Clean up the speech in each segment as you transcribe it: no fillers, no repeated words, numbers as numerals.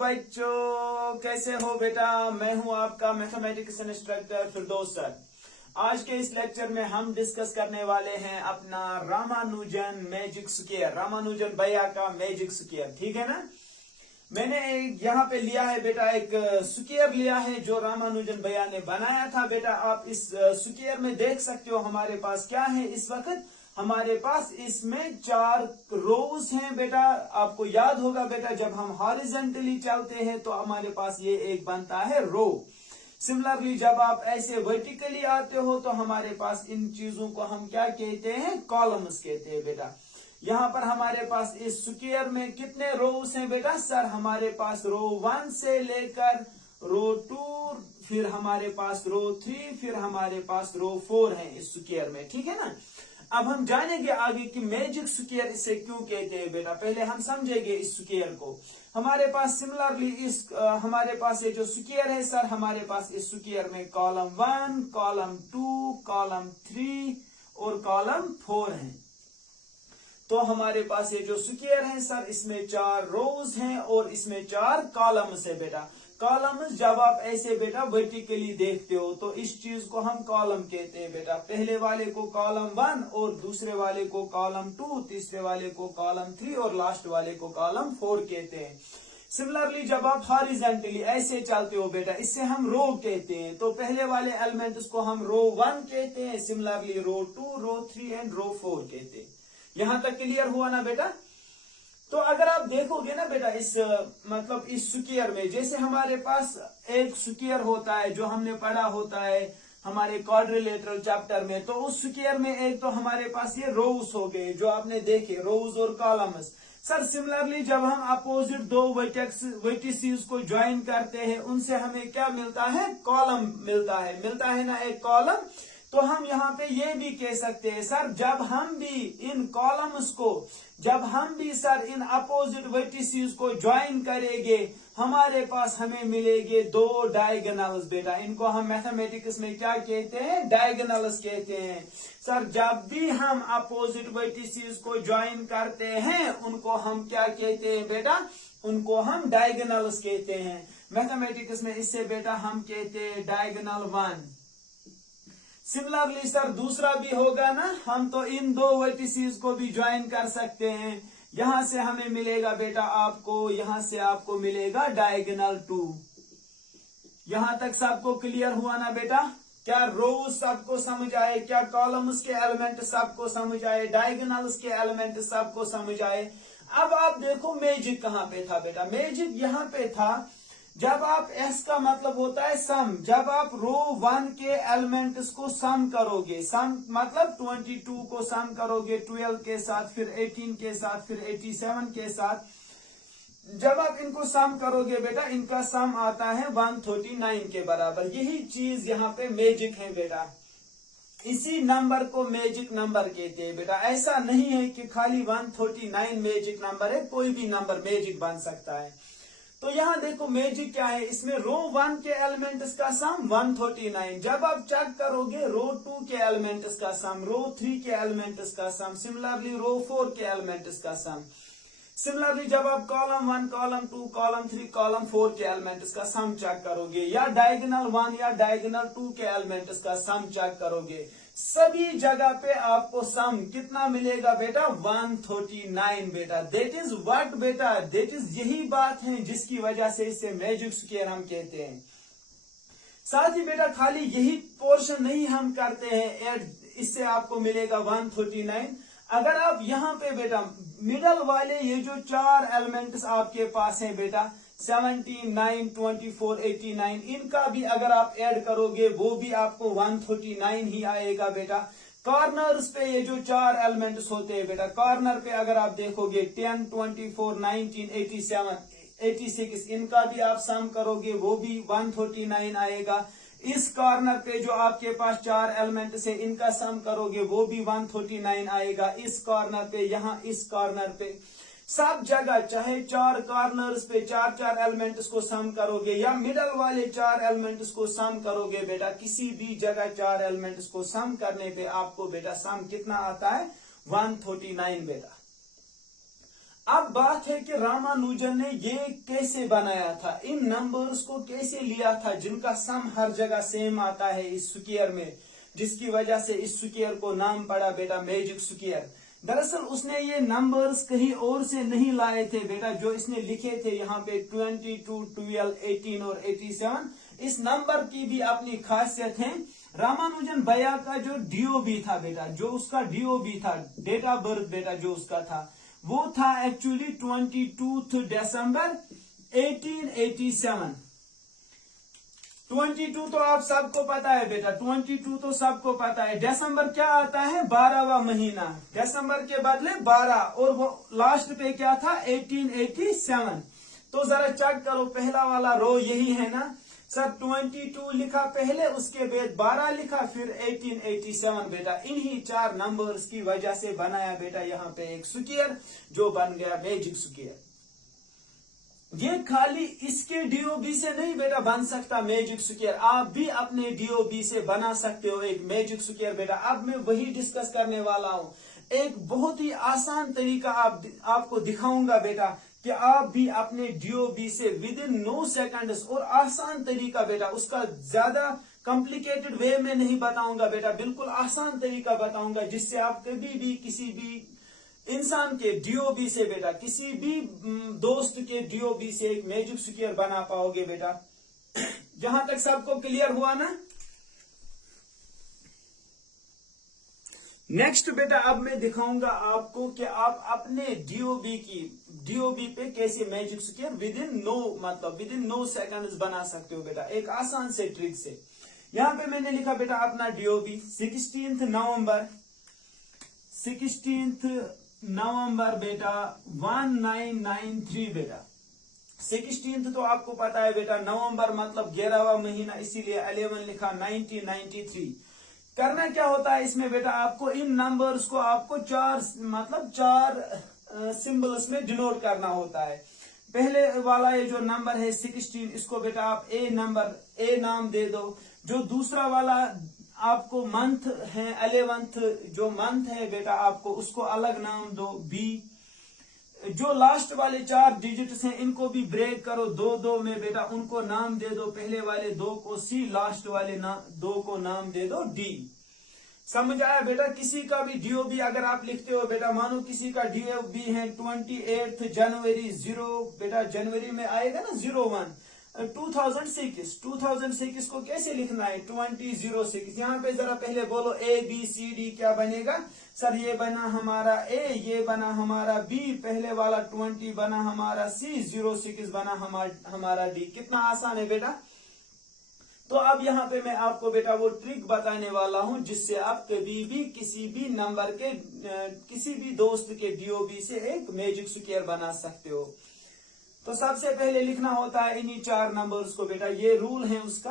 बच्चों, कैसे हो बेटा। मैं हूं आपका मैथमेटिक्स इंस्ट्रक्टर फिरदौस सर। आज के इस लेक्चर में हम डिस्कस करने वाले हैं अपना रामानुजन मैजिक स्क्वायर, रामानुजन भैया का मैजिक स्क्वायर। ठीक है ना। मैंने यहाँ पे लिया है बेटा एक स्क्वायर लिया है जो रामानुजन भैया ने बनाया था। बेटा आप इस स्क्वायर में देख सकते हो हमारे पास क्या है इस वक्त। हमारे पास इसमें 4 रोज हैं बेटा। आपको याद होगा बेटा जब हम हॉरिजॉन्टली चलते हैं तो हमारे पास ये एक बनता है रो। सिमिलरली जब आप ऐसे वर्टिकली आते हो तो हमारे पास इन चीजों को हम क्या कहते हैं, कॉलम्स कहते हैं बेटा। यहाँ पर हमारे पास इस स्क्वायर में कितने रोज हैं बेटा सर। हमारे पास रो 1 से लेकर रो 2, फिर हमारे पास रो 3, फिर हमारे पास रो 4 है इस स्क्वायर में। ठीक है ना। अब हम जानेंगे आगे कि मैजिक स्क्वायर इसे क्यों कहते हैं बेटा। पहले हम समझेंगे इस स्क्वायर को। हमारे पास सिमिलरली इस हमारे पास ये जो स्क्वायर है सर, हमारे पास इस स्क्वायर में कॉलम 1, कॉलम 2, कॉलम 3 और कॉलम 4 है। तो हमारे पास ये जो स्क्वायर है सर, इसमें 4 रोज हैं और इसमें 4 कॉलम्स है बेटा। कॉलम्स जब आप ऐसे बेटा वर्टिकली देखते हो तो इस चीज को हम कॉलम कहते हैं बेटा। पहले वाले को कॉलम 1 और दूसरे वाले को कॉलम 2, तीसरे वाले को कॉलम 3 और लास्ट वाले को कॉलम 4 कहते हैं। सिमिलरली जब आप हॉरिजॉन्टली ऐसे चलते हो बेटा, इससे हम रो कहते हैं। तो पहले वाले एलिमेंट्स को हम रो 1 कहते हैं, सिमिलरली रो 2, रो 3 एंड रो 4 कहते हैं। यहां तक क्लियर हुआ ना बेटा। तो अगर आप देखोगे ना बेटा इस मतलब इस स्क्वायर में, जैसे हमारे पास एक स्क्वायर होता है जो हमने पढ़ा होता है हमारे क्वाड्रिलेटरल चैप्टर में, तो उस स्क्वायर में एक तो हमारे पास ये रोज हो गए जो आपने देखे, रोज और कॉलम्स। सर सिमिलरली जब हम अपोजिट दो वर्टिसेस को ज्वाइन करते हैं उनसे हमें क्या मिलता है, कॉलम मिलता है ना एक कॉलम। तो हम यहाँ पे ये भी कह सकते हैं सर जब हम भी इन कॉलम्स को, जब हम भी सर इन अपोजिट वर्टिसेस को ज्वाइन करेंगे हमारे पास हमें मिलेंगे 2 डायगोनल्स बेटा। इनको हम मैथमेटिक्स में क्या कहते हैं, डायगोनल्स कहते हैं। सर जब भी हम अपोजिट वर्टिसेस को ज्वाइन करते हैं उनको हम क्या कहते हैं बेटा, उनको हम डायगोनल्स कहते हैं। मैथमेटिक्स में इससे बेटा हम कहते हैं डायगोनल 1। सिमिलरली सर दूसरा भी होगा ना, हम तो इन 2 वर्टिसेस को भी ज्वाइन कर सकते हैं। यहां से हमें मिलेगा बेटा आपको, यहां से आपको मिलेगा डायगोनल 2। यहां तक सबको क्लियर हुआ ना बेटा। क्या रोज सबको समझ आए, क्या कॉलम्स के एलिमेंट सबको समझ आए, डायगोनल्स के एलिमेंट सबको समझ आए। अब आप देखो मैजिक कहां पे था बेटा। मैजिक यहां पे था जब आप एस का मतलब होता है सम, जब आप रो 1 के एलिमेंट्स को सम करोगे, सम मतलब 22 को सम करोगे 12 के साथ, फिर 18 के साथ, फिर 87 के साथ, जब आप इनको सम करोगे बेटा इनका सम आता है 139 के बराबर। यही चीज यहाँ पे मैजिक है बेटा। इसी नंबर को मैजिक नंबर कहते हैं बेटा। ऐसा नहीं है कि खाली 139 मैजिक नंबर है, कोई भी नंबर मैजिक बन सकता है। तो यहाँ देखो मैजिक क्या है, इसमें रो 1 के एलिमेंट्स का सम 139। जब आप चेक करोगे रो 2 के एलिमेंट्स का सम, रो 3 के एलिमेंट्स का सम, सिमिलरली रो 4 के एलिमेंट्स का सम। सिमिलरली जब आप कॉलम 1, कॉलम 2, कॉलम 3, कॉलम 4 के एलिमेंट्स का सम चेक करोगे, या डायगोनल 1 या डायगोनल 2 के एलिमेंट्स का सम चेक करोगे, सभी जगह पे आपको सम कितना मिलेगा बेटा, 139 बेटा। दैट इज व्हाट बेटा, दैट इज यही बात है जिसकी वजह से इसे मैजिक स्क्वायर हम कहते हैं। साथ ही बेटा खाली यही पोर्शन नहीं हम करते हैं ऐड, इससे आपको मिलेगा 139। अगर आप यहाँ पे बेटा मिडल वाले ये जो 4 एलिमेंट्स आपके पास हैं बेटा 17, 9, 24, 89, इनका भी अगर आप ऐड करोगे वो भी आपको 139 ही आएगा बेटा। कॉर्नर्स पे ये जो 4 एलिमेंट्स होते हैं बेटा, कॉर्नर पे अगर आप देखोगे 10, 24, 19, 87, 86, इनका भी आप सम करोगे वो भी 139 आएगा। इस कॉर्नर पे जो आपके पास 4 एलिमेंट से इनका सम करोगे वो भी 139 आएगा। इस कॉर्नर पे, यहाँ इस कॉर्नर पे, सब जगह चाहे 4 कॉर्नर्स पे 4 एलिमेंट्स को सम करोगे या मिडल वाले 4 एलिमेंट्स को सम करोगे बेटा, किसी भी जगह 4 एलिमेंट्स को सम करने पे आपको बेटा सम कितना आता है, 139 बेटा। अब बात है कि रामानुजन ने ये कैसे बनाया था, इन नंबर्स को कैसे लिया था जिनका सम हर जगह सेम आता है इस स्क्वायर में, जिसकी वजह से इस स्क्वायर को नाम पड़ा बेटा मैजिक स्क्वायर। दरअसल उसने ये नंबर्स कहीं और से नहीं लाए थे बेटा, जो इसने लिखे थे यहाँ पे 22, 12, 18 और 87। इस नंबर की भी अपनी खासियत है। रामानुजन भैया का जो डीओबी था बेटा, जो उसका डीओबी था, डेट ऑफ बर्थ बेटा जो उसका था, वो था एक्चुअली 22 दिसंबर 1887। 22 तो आप सबको पता है बेटा, 22 तो सबको पता है। दिसंबर क्या आता है, 12वां महीना, दिसंबर के बदले 12, और वो लास्ट पे क्या था 1887। तो जरा चेक करो, पहला वाला रो यही है ना सर, 22 लिखा पहले, उसके बाद 12 लिखा, फिर 1887 बेटा। इन्हीं 4 नंबर्स की वजह से बनाया बेटा यहाँ पे एक स्क्वायर जो बन गया मैजिक स्क्वायर। ये खाली इसके डीओबी से नहीं बेटा बन सकता मैजिक स्क्वायर, आप भी अपने डीओबी से बना सकते हो एक मैजिक स्क्वायर बेटा। अब मैं वही डिस्कस करने वाला हूँ, एक बहुत ही आसान तरीका आपको दिखाऊंगा बेटा कि आप भी अपने डीओबी से विद इन 9 सेकंड्स, और आसान तरीका बेटा, उसका ज्यादा कॉम्प्लिकेटेड वे में नहीं बताऊंगा बेटा, बिल्कुल आसान तरीका बताऊंगा जिससे आप कभी भी किसी भी इंसान के डीओबी से बेटा, किसी भी दोस्त के डीओबी से एक मैजिक स्क्वायर बना पाओगे बेटा। जहां तक सबको क्लियर हुआ ना। नेक्स्ट बेटा अब मैं दिखाऊंगा आपको कि आप अपने डीओबी पे कैसे magic square with in 9 seconds बना सकते हो बेटा, एक आसान से ट्रिक से। यहां पे मैंने लिखा बेटा अपना डीओबी 16 नवंबर बेटा 1993 बेटा। 16 तो आपको पता है बेटा, नवंबर मतलब 11वां महीना, इसीलिए 11 लिखा, 1993। करना क्या होता है इसमें बेटा, आपको इन नंबर्स को आपको चार सिंबल्स में डिनोट करना होता है। पहले वाला ये जो नंबर है 16, इसको बेटा आप ए नाम दे दो। जो दूसरा वाला आपको मंथ है 11th, जो मंथ है बेटा आपको उसको अलग नाम दो बी। जो लास्ट वाले 4 डिजिट्स हैं इनको भी ब्रेक करो 2-2 में बेटा, उनको नाम दे दो, पहले वाले 2 को सी, लास्ट वाले 2 को नाम दे दो डी। समझ आया बेटा। किसी का भी डीओबी अगर आप लिखते हो बेटा, मानो किसी का डीओबी है 28 जनवरी 0 बेटा, जनवरी में आएगा ना 01 2006 को कैसे लिखना है 2006। यहाँ पे जरा पहले बोलो ABCD क्या बनेगा सर, ये बना हमारा A, ये बना हमारा B, पहले वाला 20 बना हमारा C, 06 बना हमारा D। कितना आसान है बेटा। तो अब यहाँ पे मैं आपको बेटा वो ट्रिक बताने वाला हूँ जिससे आप कभी भी किसी भी नंबर के किसी भी दोस्त के डीओबी से एक मैजिक स्क्वायर बना सकते हो। तो सबसे पहले लिखना होता है इन्हीं 4 नंबर्स को बेटा, ये रूल है, उसका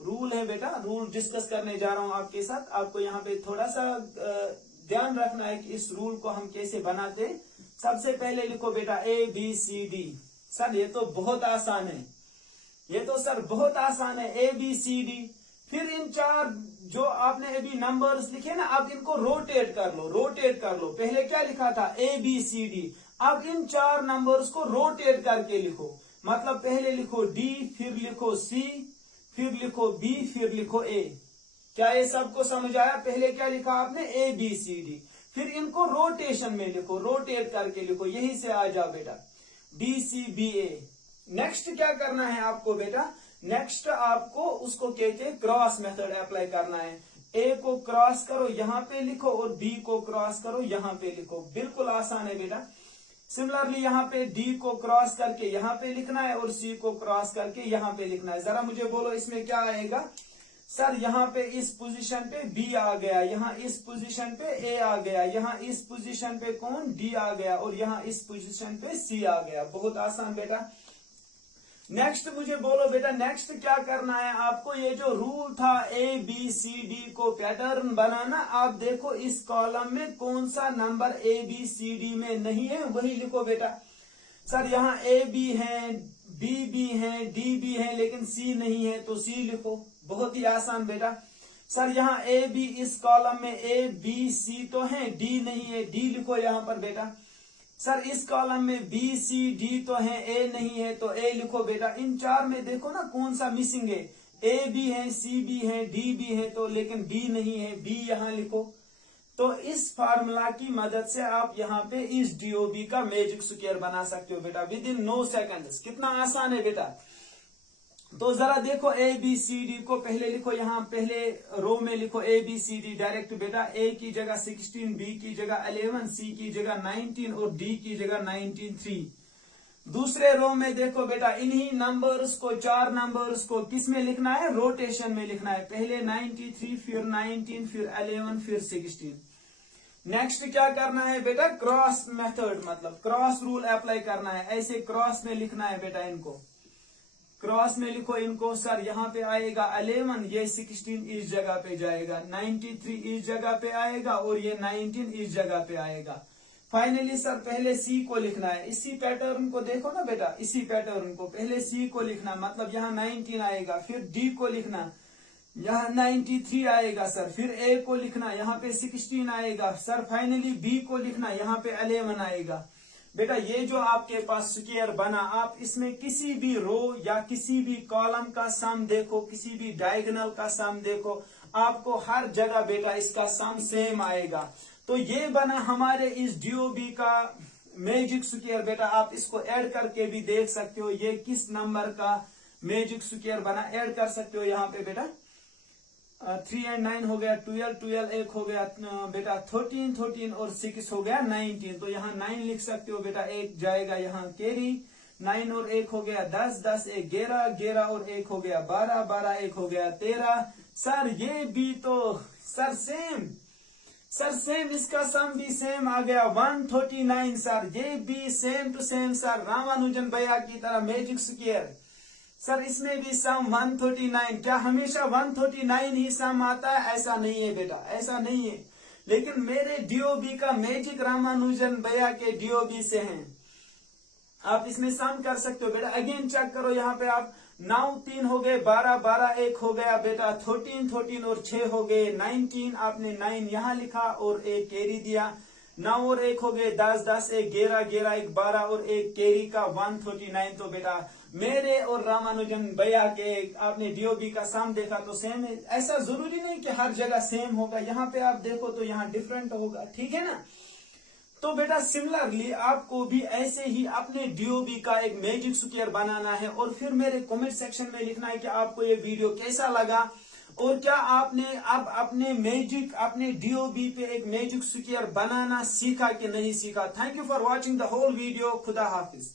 रूल है बेटा, रूल डिस्कस करने जा रहा हूं आपके साथ। आपको यहाँ पे थोड़ा सा ध्यान रखना है कि इस रूल को हम कैसे बनाते। सबसे पहले लिखो बेटा ABCD। सर ये तो बहुत आसान है, ये तो सर बहुत आसान है ABCD। फिर इन 4 जो आपने अभी नंबर्स लिखे ना, अब इनको रोटेट कर लो। पहले क्या लिखा था ABCD, अब इन 4 नंबर्स को रोटेट करके लिखो। मतलब पहले लिखो D, फिर लिखो C, फिर लिखो B, फिर लिखो A। क्या ये सबको समझ आया। पहले क्या लिखा आपने ABCD, फिर इनको रोटेशन में लिखो, रोटेट करके लिखो, यही से आ जाओ बेटा DCBA। नेक्स्ट क्या करना है आपको बेटा, नेक्स्ट आपको उसको कहते हैं क्रॉस मेथड अप्लाई करना है। A को क्रॉस करो यहाँ पे लिखो, और B को क्रॉस करो यहाँ पे लिखो, बिल्कुल आसान है बेटा। सिमिलरली यहाँ पे D को क्रॉस करके यहाँ पे लिखना है, और C को क्रॉस करके यहाँ पे लिखना है। जरा मुझे बोलो इसमें क्या आएगा सर। यहाँ पे इस पोजीशन पे B आ गया, यहाँ इस पोजीशन पे A आ गया, यहाँ इस पोजीशन पे कौन D आ गया, और यहाँ इस पोजीशन पे C आ गया। बहुत आसान बेटा। नेक्स्ट मुझे बोलो बेटा, नेक्स्ट क्या करना है आपको। ये जो रूल था ABCD को पैटर्न बनाना, आप देखो इस कॉलम में कौन सा नंबर ABCD में नहीं है वही लिखो बेटा। सर यहाँ AB है, BB है, DB है, लेकिन C नहीं है, तो C लिखो। बहुत ही आसान बेटा। सर यहाँ AB इस कॉलम में ABC तो है, D नहीं है, D लिखो यहाँ पर बेटा। सर इस कॉलम में बी सी डी तो है, ए नहीं है, तो ए लिखो बेटा। इन चार में देखो ना कौन सा मिसिंग है, ए भी है, सी भी है, डी भी है, तो लेकिन बी नहीं है, बी यहां लिखो। तो इस फार्मूला की मदद से आप यहाँ पे इस डीओबी का मैजिक स्क्वायर बना सकते हो बेटा विद इन 9 सेकंड्स। कितना आसान है बेटा। तो जरा देखो ए बी सी डी को पहले लिखो, यहाँ पहले रो में लिखो A B C D direct बेटा। ए की जगह 16, बी की जगह 11, सी की जगह 19 और डी की जगह 19 3। दूसरे रो में देखो बेटा, इन्हीं नंबर्स को, चार नंबर्स को किस में लिखना है, रोटेशन में लिखना है। पहले 93, फिर 19, फिर 11, फिर 16। नेक्स्ट क्या करना है बेटा, क्रॉस मेथड मतलब क्रॉस रूल अप्लाई करना है। ऐसे क्रॉस में लिखना है बेटा, इनको क्रॉस में लिखो इनको। सर यहाँ पे आएगा 11, ये 16 इस जगह पे जाएगा, 93 इस जगह पे आएगा और ये 19 इस जगह पे आएगा। फाइनली सर पहले सी को लिखना है। इसी पैटर्न को देखो ना बेटा, इसी पैटर्न को पहले सी को लिखना, मतलब यहाँ 19 आएगा, फिर डी को लिखना, यहाँ 93 आएगा सर, फिर ए को लिखना, यहाँ पे 16 आएगा सर, फाइनली बी को लिखना, यहाँ पे 11 आएगा। बेटा ये जो आपके पास स्क्वायर बना, आप इसमें किसी भी रो या किसी भी कॉलम का सम देखो, किसी भी डायगोनल का सम देखो, आपको हर जगह बेटा इसका सम सेम आएगा। तो ये बना हमारे इस डीओबी का मैजिक स्क्वायर बेटा। आप इसको ऐड करके भी देख सकते हो, ये किस नंबर का मैजिक स्क्वायर बना, ऐड कर सकते हो यहाँ पे बेटा। 3 और 9 हो गया 12, 12 एक हो गया बेटा 13, 13 और 6 हो गया 19। तो यहाँ 9 लिख सकते हो बेटा, एक जाएगा यहाँ कैरी, 9 और 1 हो गया 10, 10 एक 11, 11 और 1 हो गया 12, 12 एक हो गया 13। सर ये भी तो सर सेम इसका सम भी सेम आ गया 139 सर, ये भी same to same sir Ramanujan भैया की तरह मैजिक स्क्वायर। सर इसमें भी सम 139। क्या हमेशा 139 ही सम आता है? ऐसा नहीं है बेटा, ऐसा नहीं है। लेकिन मेरे डीओबी का मैजिक रामानुजन भैया के डीओबी से है। आप इसमें सम कर सकते हो बेटा। अगेन चेक करो, यहाँ पे आप 9 3 हो गए, 12 12 एक हो गया बेटा, 13 13 और 6 हो गए 19। आपने 9 यहाँ लिखा और एक कैरी दिया, 9 और 1 हो गए 10, 10 एक 11, 11 एक 12 और एक कैरी का 139। तो बेटा मेरे और रामानुजन भैया के आपने डीओबी का सम देखा तो सेम है। ऐसा जरूरी नहीं कि हर जगह सेम होगा, यहाँ पे आप देखो तो यहाँ डिफरेंट होगा, ठीक है ना। तो बेटा सिमिलरली आपको भी ऐसे ही अपने डीओबी का एक मैजिक स्क्वायर बनाना है और फिर मेरे कमेंट सेक्शन में लिखना है कि आपको ये वीडियो कैसा लगा और क्या आपने अब अपने डीओबी पे एक मैजिक स्क्वायर बनाना सीखा कि नहीं सीखा। Thank you for watching the whole video. खुदा हाफिज।